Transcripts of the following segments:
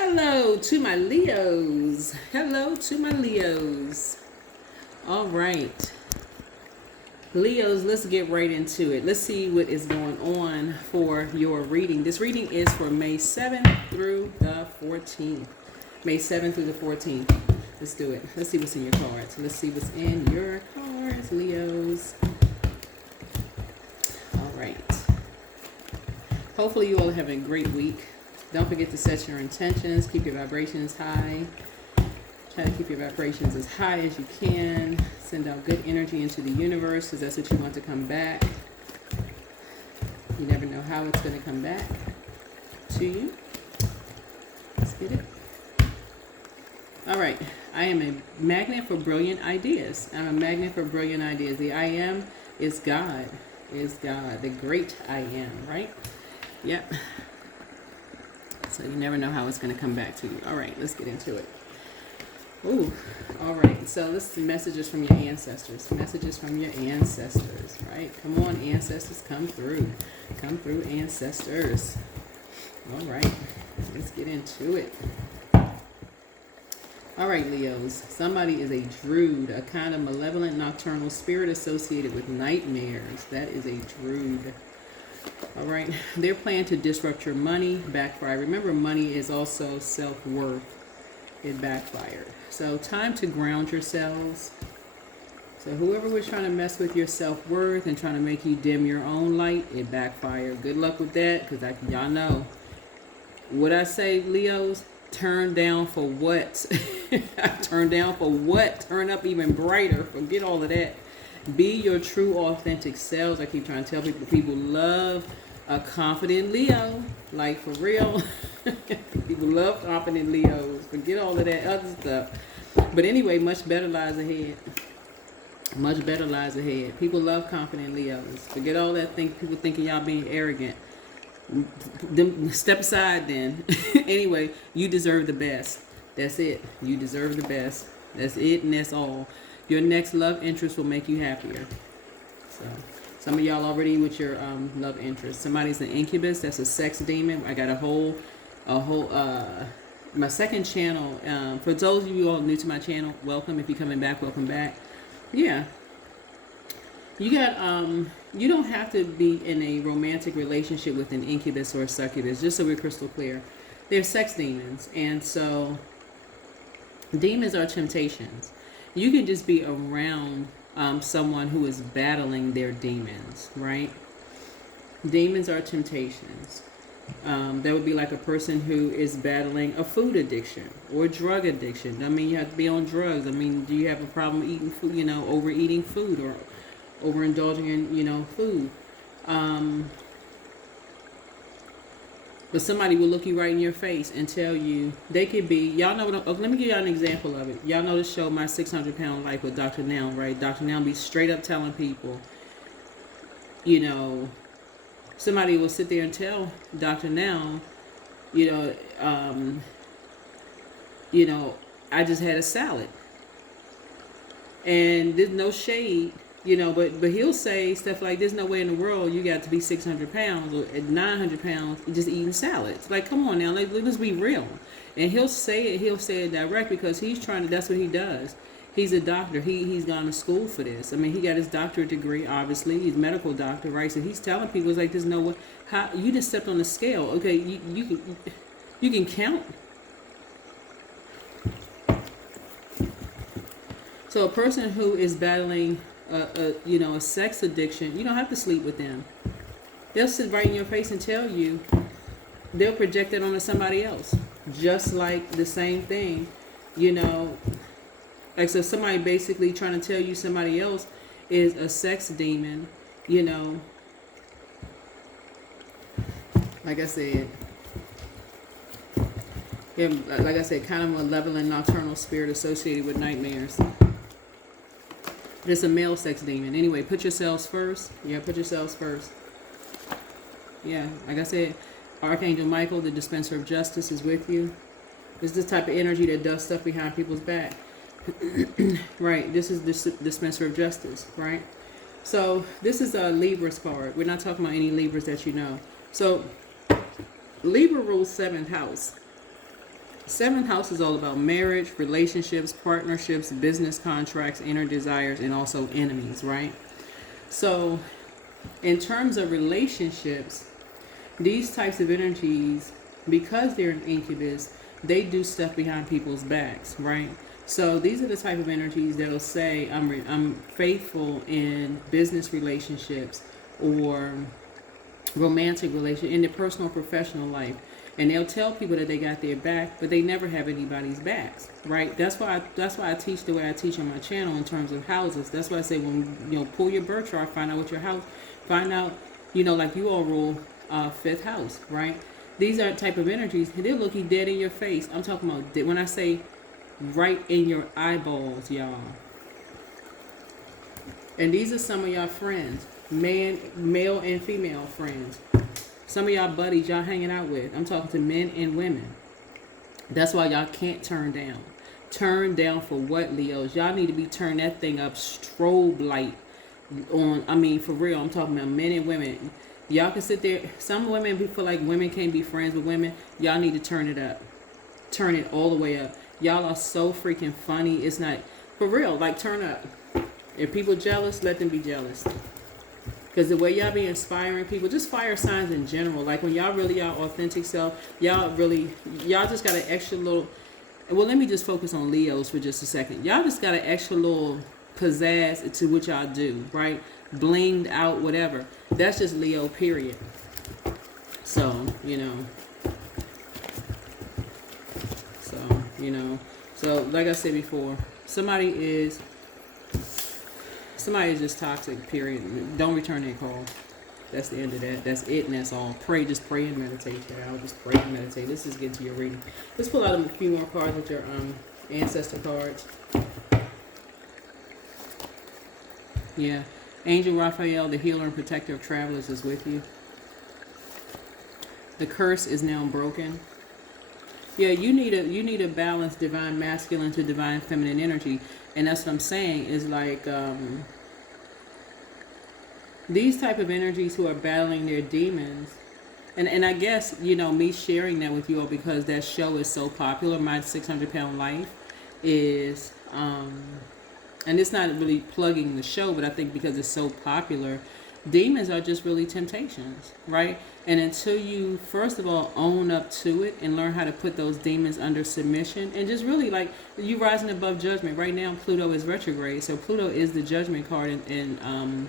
Hello to my Leos. Hello to my Leos. All right. Leos, let's get right into it. Let's see what is going on for your reading. This reading is for May 7th through the 14th. May 7th through the 14th. Let's do it. Let's see what's in your cards. Let's see what's in your cards, Leos. All right. Hopefully you all have a great week. Don't forget to set your intentions. Keep your vibrations high. Try to keep your vibrations as high as you can. Send out good energy into the universe because that's what you want to come back. You never know how it's going to come back to you. Let's get it. All right. I am a magnet for brilliant ideas. I'm a magnet for brilliant ideas. The I am is God. Is God. The great I am, right? Yep. So you never know how it's going to come back to you. All right, let's get into it. Ooh, all right. So this is messages from your ancestors. Messages from your ancestors, right? Come on, ancestors, come through. Come through, ancestors. All right, let's get into it. All right, Leos. Somebody is a druid, a kind of malevolent nocturnal spirit associated with nightmares. That is a druid. All right, their plan to disrupt your money backfired. Remember, money is also self-worth. It backfired. So time to ground yourselves. So whoever was trying to mess with your self-worth and trying to make you dim your own light, it backfired. Good luck with that, because y'all know what I say, Leos. Turn down for what? Turn down for what? Turn up even brighter. Forget all of that. Be your true, authentic selves. I keep trying to tell people, people love a confident Leo. Like, for real. People love confident Leos. Forget all of that other stuff. But anyway, much better lies ahead. Much better lies ahead. People love confident Leos. Forget all that people thinking y'all being arrogant. Step aside then. Anyway, you deserve the best. That's it. You deserve the best. That's it, and that's all. Your next love interest will make you happier. So some of y'all already with your love interest. Somebody's an incubus. That's a sex demon. I got a whole my second channel. For those of you all new to my channel, welcome. If you're coming back, welcome back. Yeah. You got you don't have to be in a romantic relationship with an incubus or a succubus, just so we're crystal clear. They're sex demons, and so demons are temptations. You can just be around someone who is battling their demons, right? Demons are temptations. That would be like a person who is battling a food addiction or drug addiction. I mean, you have to be on drugs. I mean, do you have a problem eating food, overeating food or overindulging in, food? But somebody will look you right in your face and tell you, they could be, y'all know what let me give y'all an example of it. Y'all know the show, My 600-Pound Life with Dr. Now, right? Dr. Now be straight up telling people, somebody will sit there and tell Dr. Now, I just had a salad. And there's no shade. But he'll say stuff like, there's no way in the world you got to be 600 pounds or at 900 pounds just eating salads. Like, come on now, let's be real. And he'll say it direct because that's what he does. He's a doctor. He's gone to school for this. I mean, he got his doctorate degree, obviously. He's a medical doctor, right? So he's telling people, it's like, there's no way, how, you just stepped on the scale. Okay, you can count. So a person who is battling a sex addiction, you don't have to sleep with them. They'll sit right in your face and tell you. They'll project it onto somebody else. Just like the same thing, like, so somebody basically trying to tell you somebody else is a sex demon, like I said. Yeah, like I said, kind of a malevolent nocturnal spirit associated with nightmares. It's a male sex demon. Anyway, put yourselves first. Yeah, put yourselves first. Yeah, like I said, Archangel Michael, the dispenser of justice, is with you. It's this type of energy that does stuff behind people's back. Right, this is the dispenser of justice, right? So this is a Libra's card. We're not talking about any Libras that you know. So Libra rules 7th house. Seventh house is all about marriage, relationships, partnerships, business contracts, inner desires, and also enemies, right? So, in terms of relationships, these types of energies, because they're an incubus, they do stuff behind people's backs, right? So these are the type of energies that'll say, I'm faithful in business relationships or romantic relationship, in their personal professional life. And they'll tell people that they got their back, but they never have anybody's backs, right? That's why I teach the way I teach on my channel in terms of houses. That's why I say, when pull your birth chart, find out what your house, find out, like you all rule fifth house, right? These are type of energies, and they'll look you dead in your face. I'm talking about when I say right in your eyeballs, y'all. And these are some of y'all friends, male and female friends. Some of y'all buddies y'all hanging out with. I'm talking to men and women. That's why y'all can't turn down. Turn down for what, Leos? Y'all need to be turning that thing up strobe light on. I mean, for real. I'm talking about men and women. Y'all can sit there. Some women feel like women can't be friends with women. Y'all need to turn it up. Turn it all the way up. Y'all are so freaking funny. It's not, for real, like, turn up. If people jealous, let them be jealous. Because the way y'all be inspiring people, just fire signs in general, like when y'all really are authentic self, y'all just got an extra little, well, let me just focus on Leos for just a second. Y'all just got an extra little pizzazz to what y'all do, right? Blinged out, whatever. That's just Leo, period. So, So, like I said before, somebody is just toxic, period. Don't return their call. That's the end of that. That's it, and that's all. Just pray and meditate, child. Just pray and meditate. Let's just get to your reading. Let's pull out a few more cards with your ancestor cards. Yeah. Angel Raphael, the healer and protector of travelers, is with you. The curse is now broken. Yeah, you need a balanced divine masculine to divine feminine energy. And that's what I'm saying, is like these type of energies who are battling their demons. And I guess, me sharing that with you all because that show is so popular, My 600-Pound Life, is and it's not really plugging the show, but I think because it's so popular, demons are just really temptations, right? And until you, first of all, own up to it and learn how to put those demons under submission, and just really, like, you rising above judgment. Right now, Pluto is retrograde, so Pluto is the judgment card in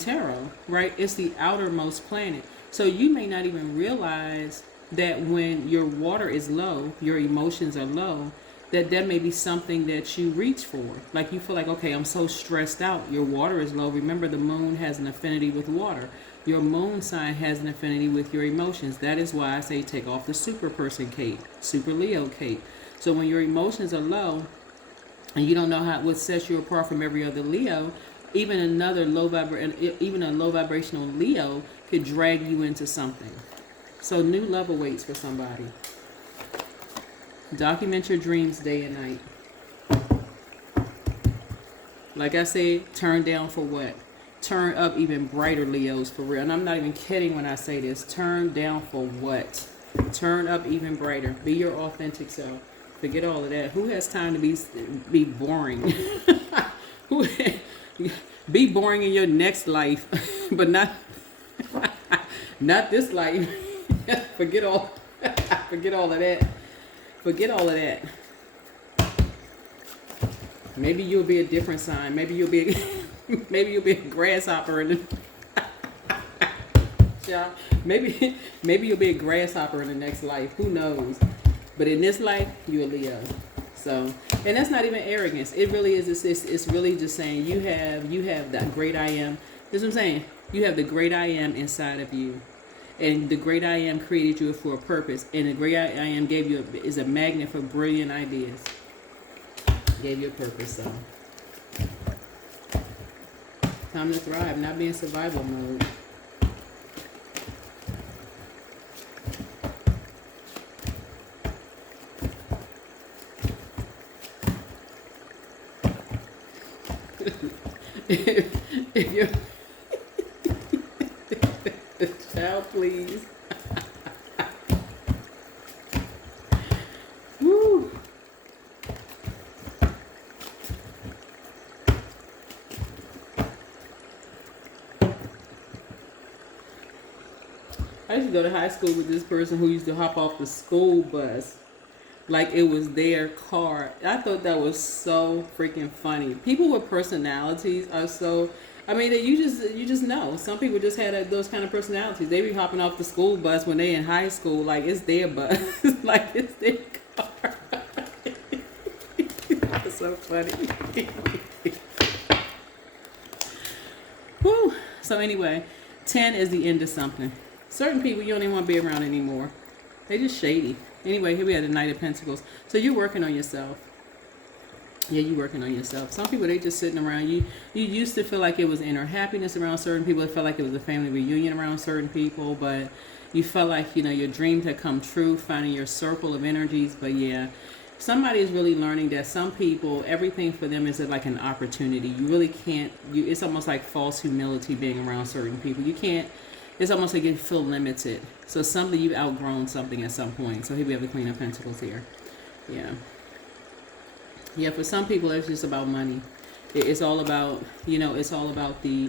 tarot, right? It's the outermost planet. So you may not even realize that when your water is low, your emotions are low, that may be something that you reach for. Like, you feel like, okay, I'm so stressed out. Your water is low. Remember, the moon has an affinity with water. Your moon sign has an affinity with your emotions. That is why I say take off the super person cape, super Leo cape. So when your emotions are low and you don't know what sets you apart from every other Leo, even a low vibrational Leo could drag you into something. So new love awaits for somebody. Document your dreams day and night. Like I said, turn down for what? Turn up even brighter, Leos, for real. And I'm not even kidding when I say this. Turn down for what? Turn up even brighter. Be your authentic self. Forget all of that. Who has time to be boring? Be boring in your next life, but not this life. Forget all of that. Forget all of that. Maybe you'll be a different sign. Maybe you'll be a grasshopper in the yeah. Maybe you'll be a grasshopper in the next life. Who knows? But in this life, you're a Leo. So, and that's not even arrogance. It really is. It's really just saying you have that great I am. That's what I'm saying. You have the great I am inside of you. And the great I am created you for a purpose. And the great I am gave you is a magnet for brilliant ideas. Gave you a purpose, so. Time to thrive, not be in survival mode. if you child, please. I used to go to high school with this person who used to hop off the school bus like it was their car. I thought that was so freaking funny. People with personalities are so. I mean, you just know. Some people just had those kind of personalities. They be hopping off the school bus when they in high school, like it's their bus, like it's their car. That's so funny. Whew. So anyway, 10 is the end of something. Certain people you don't even want to be around anymore. They just shady. Anyway, here we have the Knight of Pentacles. So you're working on yourself. Yeah, you're working on yourself. Some people, they just sitting around. You used to feel like it was inner happiness around certain people. It felt like it was a family reunion around certain people. But you felt like, you know, your dreams had come true, finding your circle of energies. But yeah, somebody is really learning that some people, everything for them is like an opportunity. You really can't, it's almost like false humility being around certain people. You can't, it's almost like you feel limited. So something, you've outgrown something at some point. So here we have the Queen of Pentacles here. Yeah. Yeah, for some people, it's just about money. It's all about, you know, it's all about the,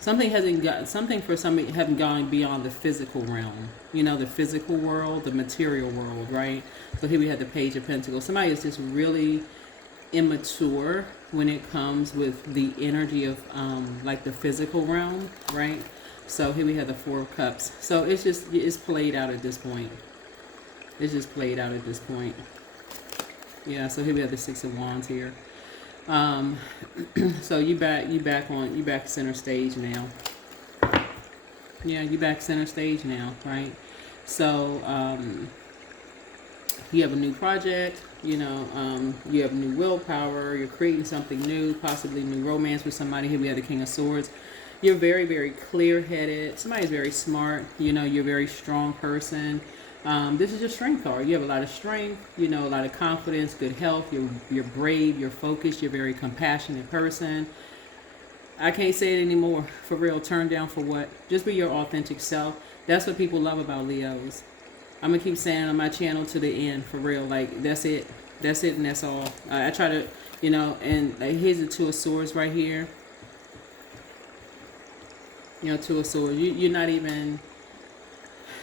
something for somebody haven't gone beyond the physical realm. You know, the physical world, the material world, right? So here we have the Page of Pentacles. Somebody is just really immature when it comes with the energy of, like the physical realm, right? So here we have the Four of Cups. So it's played out at this point. It's just played out at this point. Yeah, so here we have the Six of Wands here. So you back center stage now. Yeah, you back center stage now, right? So you have a new project, you know, you have new willpower, you're creating something new, possibly new romance with somebody. Here we have the King of Swords. You're very, very clear-headed. Somebody's very smart, you know, you're a very strong person. This is your strength card. You have a lot of strength, you know, a lot of confidence, good health. You're brave, you're focused, you're a very compassionate person. I can't say it anymore. For real, turn down for what? Just be your authentic self. That's what people love about Leos. I'm going to keep saying on my channel to the end, for real. Like, that's it. That's it and that's all. I try to, you know, and like, here's the Two of Swords right here. You know, Two of Swords. You're not even...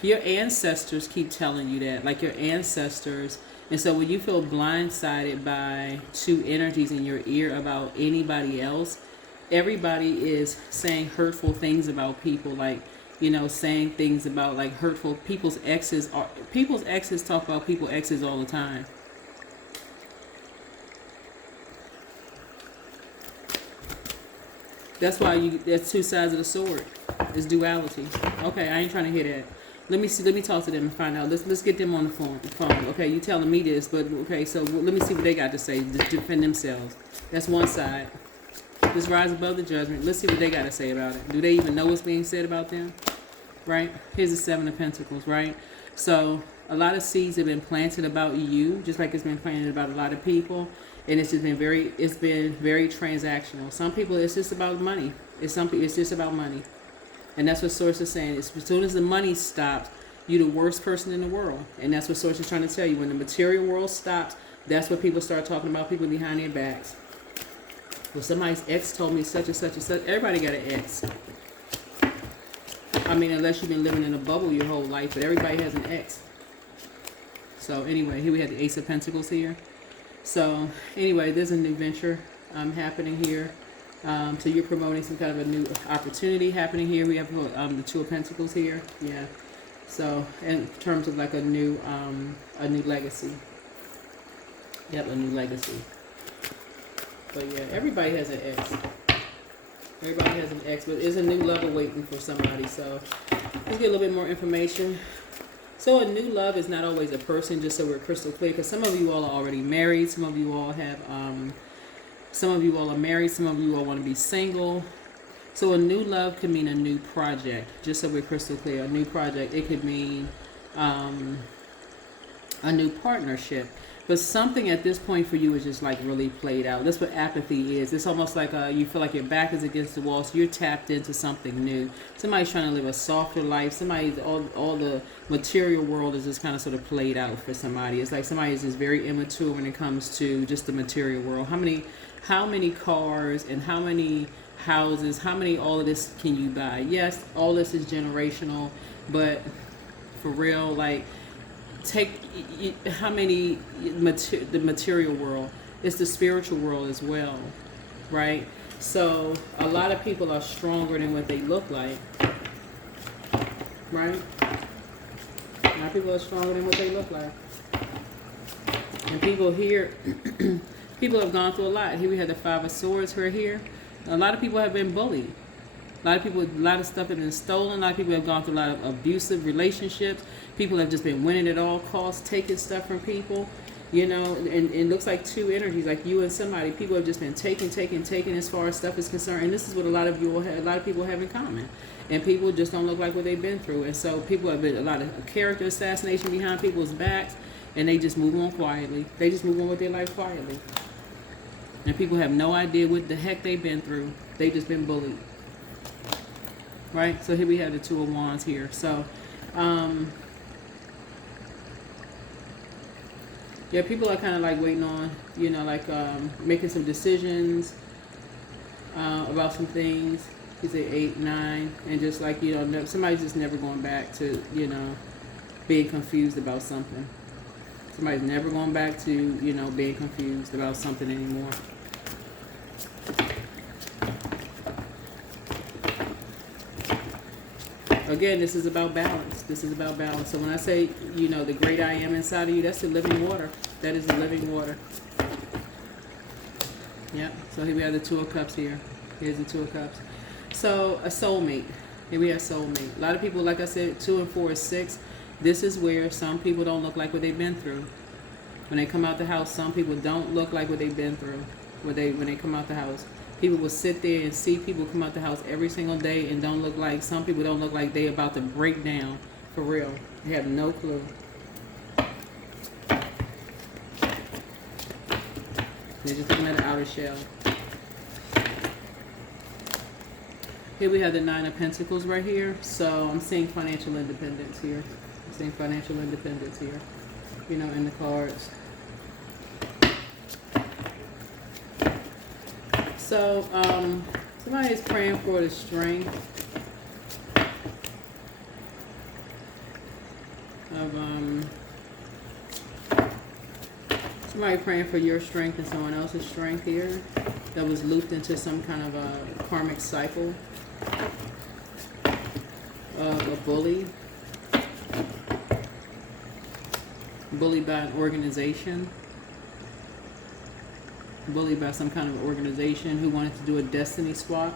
Your ancestors keep telling you that, like your ancestors. And so when you feel blindsided by two energies in your ear about anybody else, everybody is saying hurtful things about people, like, you know, saying things about like hurtful people's exes. People's exes talk about people's exes all the time. That's why that's two sides of the sword. It's duality. Okay, I ain't trying to hear that. Let me see. Let me talk to them and find out. Let's get them on the phone. Okay, you telling me this, but okay. So let me see what they got to say to defend themselves. That's one side. Just rise above the judgment. Let's see what they got to say about it. Do they even know what's being said about them? Right. Here's the Seven of Pentacles. Right. So a lot of seeds have been planted about you, just like it's been planted about a lot of people, and it's been very transactional. Some people, it's just about money. It's just about money. And that's what Source is saying. As soon as the money stops, you're the worst person in the world. And that's what Source is trying to tell you. When the material world stops, that's what people start talking about people behind their backs. Well, somebody's ex told me such and such and such. Everybody got an ex. I mean, unless you've been living in a bubble your whole life, but everybody has an ex. So anyway, here we have the Ace of Pentacles here. So anyway, there's a new venture happening here. So you're promoting some kind of a new opportunity happening here. We have the Two of Pentacles here. Yeah. So in terms of like a new legacy. Yep, a new legacy. But yeah, everybody has an ex. Everybody has an ex, but there's a new love awaiting for somebody. So let's get a little bit more information. So a new love is not always a person, just so we're crystal clear, because some of you all are already married. Some of you all have some of you all are married. Some of you all want to be single. So a new love could mean a new project. Just so we're crystal clear, a new project. It could mean a new partnership. But something at this point for you is just like really played out. That's what apathy is. It's almost like you feel like your back is against the wall, so you're tapped into something new. Somebody's trying to live a softer life. Somebody's all the material world is just kind of sort of played out for somebody. It's like somebody is just very immature when it comes to just the material world. How many cars and how many houses. How many, all of this can you buy? Yes, all this is generational, but for real, like, take how many, the material world, it's the spiritual world as well, right? So a lot of people are stronger than what they look like, right? A lot of people are stronger than what they look like. And people here, people have gone through a lot. Here we had the Five of Swords right here. A lot of people have been bullied. A lot of people, a lot of stuff has been stolen. A lot of people have gone through a lot of abusive relationships. People have just been winning at all costs, taking stuff from people. You know, and it looks like two energies, like you and somebody. People have just been taking as far as stuff is concerned. And this is what a lot of you will have, a lot of people have in common. And people just don't look like what they've been through. And so people have been a lot of character assassination behind people's backs, and they just move on quietly. They just move on with their life quietly. And people have no idea what the heck they've been through. They just been bullied. Right? So here we have the Two of Wands here. So, yeah, people are kind of like waiting on, you know, like making some decisions about some things. He's at 8, 9, and just like, you know, somebody's just never going back to, you know, being confused about something. Somebody's never going back to, you know, being confused about something anymore. Again, this is about balance. This is about balance. So when I say, you know, the great I am inside of you, that's the living water. That is the living water. Yep. So here we have the Two of Cups here. Here's the Two of Cups. So a soulmate. Here we have soulmate. A lot of people, like I said, 2 and 4 is 6. This is where some people don't look like what they've been through. When they come out the house, some people don't look like what they've been through when they come out the house. People will sit there and see people come out the house every single day and don't look like, some people don't look like they about to break down for real. They have no clue. They're just looking at the outer shell. Here we have the Nine of Pentacles right here. So I'm seeing financial independence here. I'm seeing financial independence here, you know, in the cards. So, somebody is praying for the strength of, somebody praying for your strength and someone else's strength here that was looped into some kind of a karmic cycle of a bullied by an organization. Bullied by some kind of organization who wanted to do a destiny swap.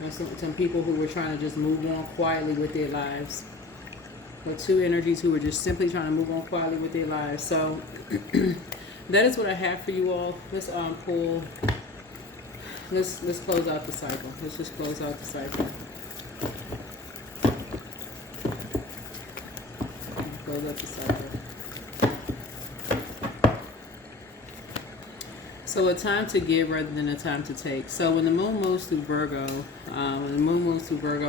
There's some people who were trying to just move on quietly with their lives. Or two energies who were just simply trying to move on quietly with their lives. So that is what I have for you all. Let's pull. Let's close out the cycle. Let's just close out the cycle. Close out the cycle. So a time to give rather than a time to take. So when the moon moves through Virgo,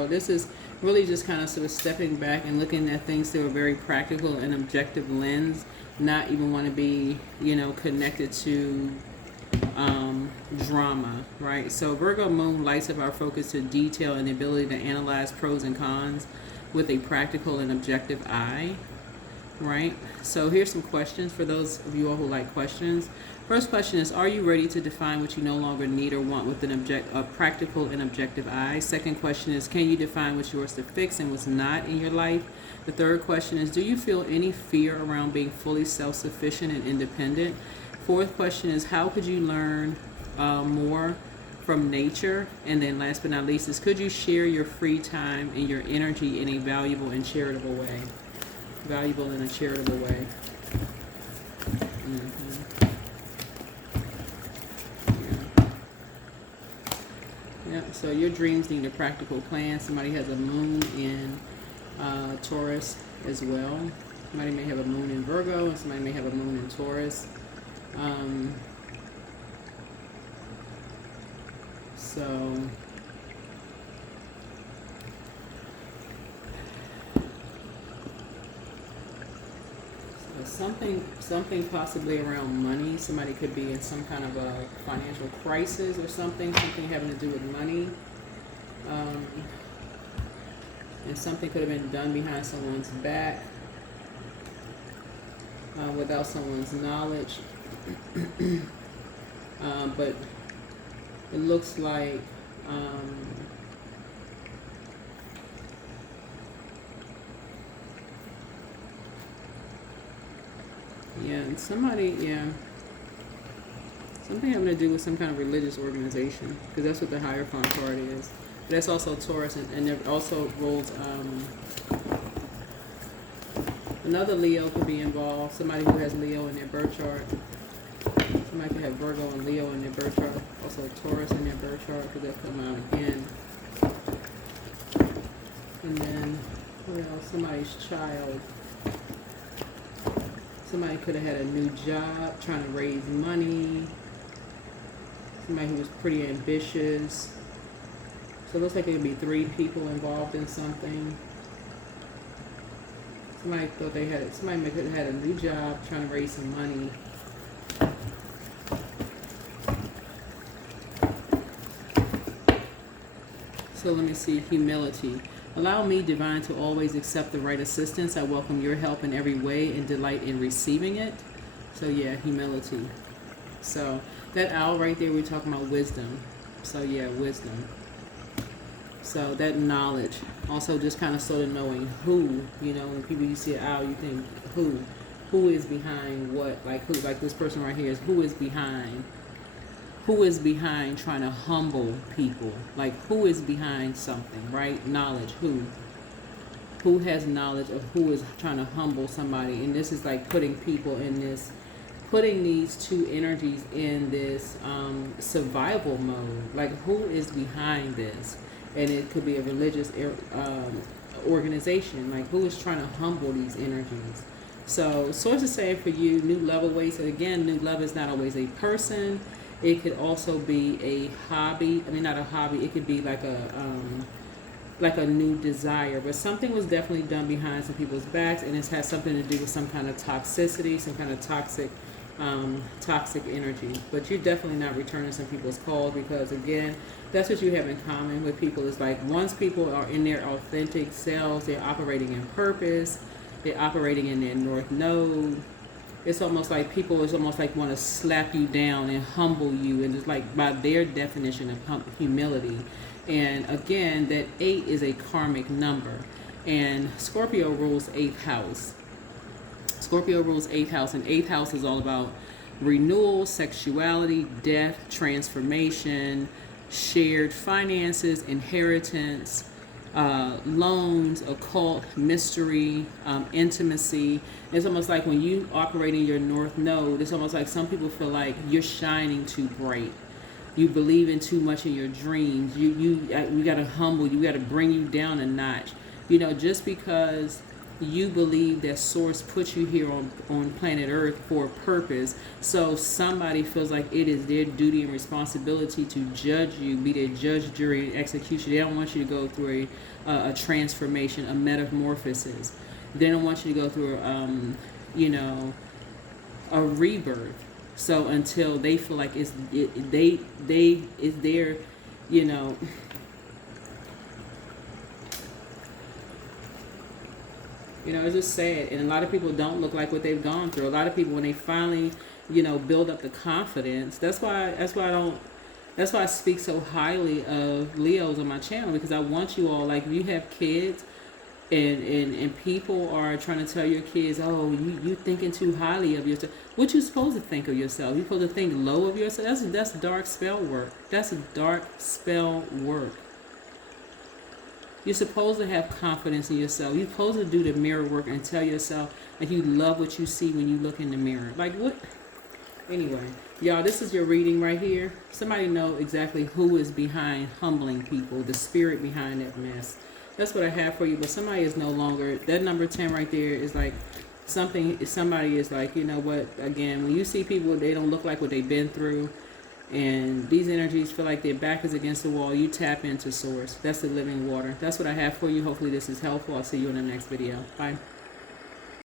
this is really just kind of sort of stepping back and looking at things through a very practical and objective lens, not even want to be, you know, connected to drama, right? So Virgo moon lights up our focus to detail and the ability to analyze pros and cons with a practical and objective eye, right? So here's some questions for those of you all who like questions. First question is, are you ready to define what you no longer need or want with a practical and objective eye? Second question is, can you define what's yours to fix and what's not in your life? The third question is, do you feel any fear around being fully self-sufficient and independent? Fourth question is, how could you learn more from nature? And then last but not least is, could you share your free time and your energy in a valuable and charitable way? Valuable in a charitable way. Mm-hmm. Yeah, so your dreams need a practical plan. Somebody has a moon in Taurus as well. Somebody may have a moon in Virgo, and somebody may have a moon in Taurus. So something possibly around money. Somebody could be in some kind of a financial crisis or something having to do with money. And something could have been done behind someone's back without someone's knowledge. But it looks like and somebody, something having to do with some kind of religious organization, because that's what the Hierophant card is. But that's also Taurus, and there also rolls another Leo could be involved. Somebody who has Leo in their birth chart. Somebody could have Virgo and Leo in their birth chart. Also Taurus in their birth chart, because they'll come out again. And then, what else? Somebody's child. Somebody could have had a new job, trying to raise money. Somebody who was pretty ambitious. So it looks like there could be 3 people involved in something. Somebody thought somebody could have had a new job, trying to raise some money. So let me see, humility. Allow me, divine, to always accept the right assistance. I welcome your help in every way and delight in receiving it. So yeah, humility. So that owl right there, we're talking about wisdom. So yeah, wisdom. So that knowledge. Also just kind of sort of knowing who, when people, you see an owl, you think who is behind what, like who, like this person right here is who is behind trying to humble people, like who is behind something, right? Knowledge. Who has knowledge of who is trying to humble somebody. And this is like putting people in this, putting these 2 energies in this survival mode. Like who is behind this? And it could be a religious organization. Like who is trying to humble these energies? So sources say for you, new love awaits. And again, new love is not always a person. It could also be a hobby. I mean, not a hobby. It could be like a new desire. But something was definitely done behind some people's backs, and it has something to do with some kind of toxicity, some kind of toxic energy. But you're definitely not returning some people's calls, because again, that's what you have in common with people. Is like once people are in their authentic selves, they're operating in purpose, they're operating in their North Node. It's almost like people want to slap you down and humble you, and it's like by their definition of humility. And again, that 8 is a karmic number, and Scorpio rules 8th house. Scorpio rules 8th house, and 8th house is all about renewal, sexuality, death, transformation, shared finances, inheritance, loans, occult, mystery, intimacy. It's almost like when you operate in your North Node, it's almost like some people feel like you're shining too bright. You believe in too much in your dreams. We got to humble you. We got to bring you down a notch. Just because you believe that Source put you here on planet Earth for a purpose, so somebody feels like it is their duty and responsibility to judge you, be their judge, jury, and execution. They don't want you to go through a transformation, a metamorphosis. They don't want you to go through a rebirth. So until they feel like it's their, it's just sad. And a lot of people don't look like what they've gone through. A lot of people, when they finally, build up the confidence, that's why I speak so highly of Leos on my channel, because I want you all, like, if you have kids and people are trying to tell your kids, oh, you thinking too highly of yourself. What you supposed to think of yourself? You're supposed to think low of yourself? That's dark spell work. That's a dark spell work. You're supposed to have confidence in yourself. You're supposed to do the mirror work and tell yourself that you love what you see when you look in the mirror. Like what? Anyway, y'all, this is your reading right here. Somebody know exactly who is behind humbling people, the spirit behind that mess. That's what I have for you. But somebody is no longer, that number 10 right there is like somebody is like, you know what, again, when you see people, they don't look like what they've been through, and these energies feel like their back is against the wall, you tap into Source. That's the living water. That's what I have for you. Hopefully this is helpful. I'll see you in the next video. Bye.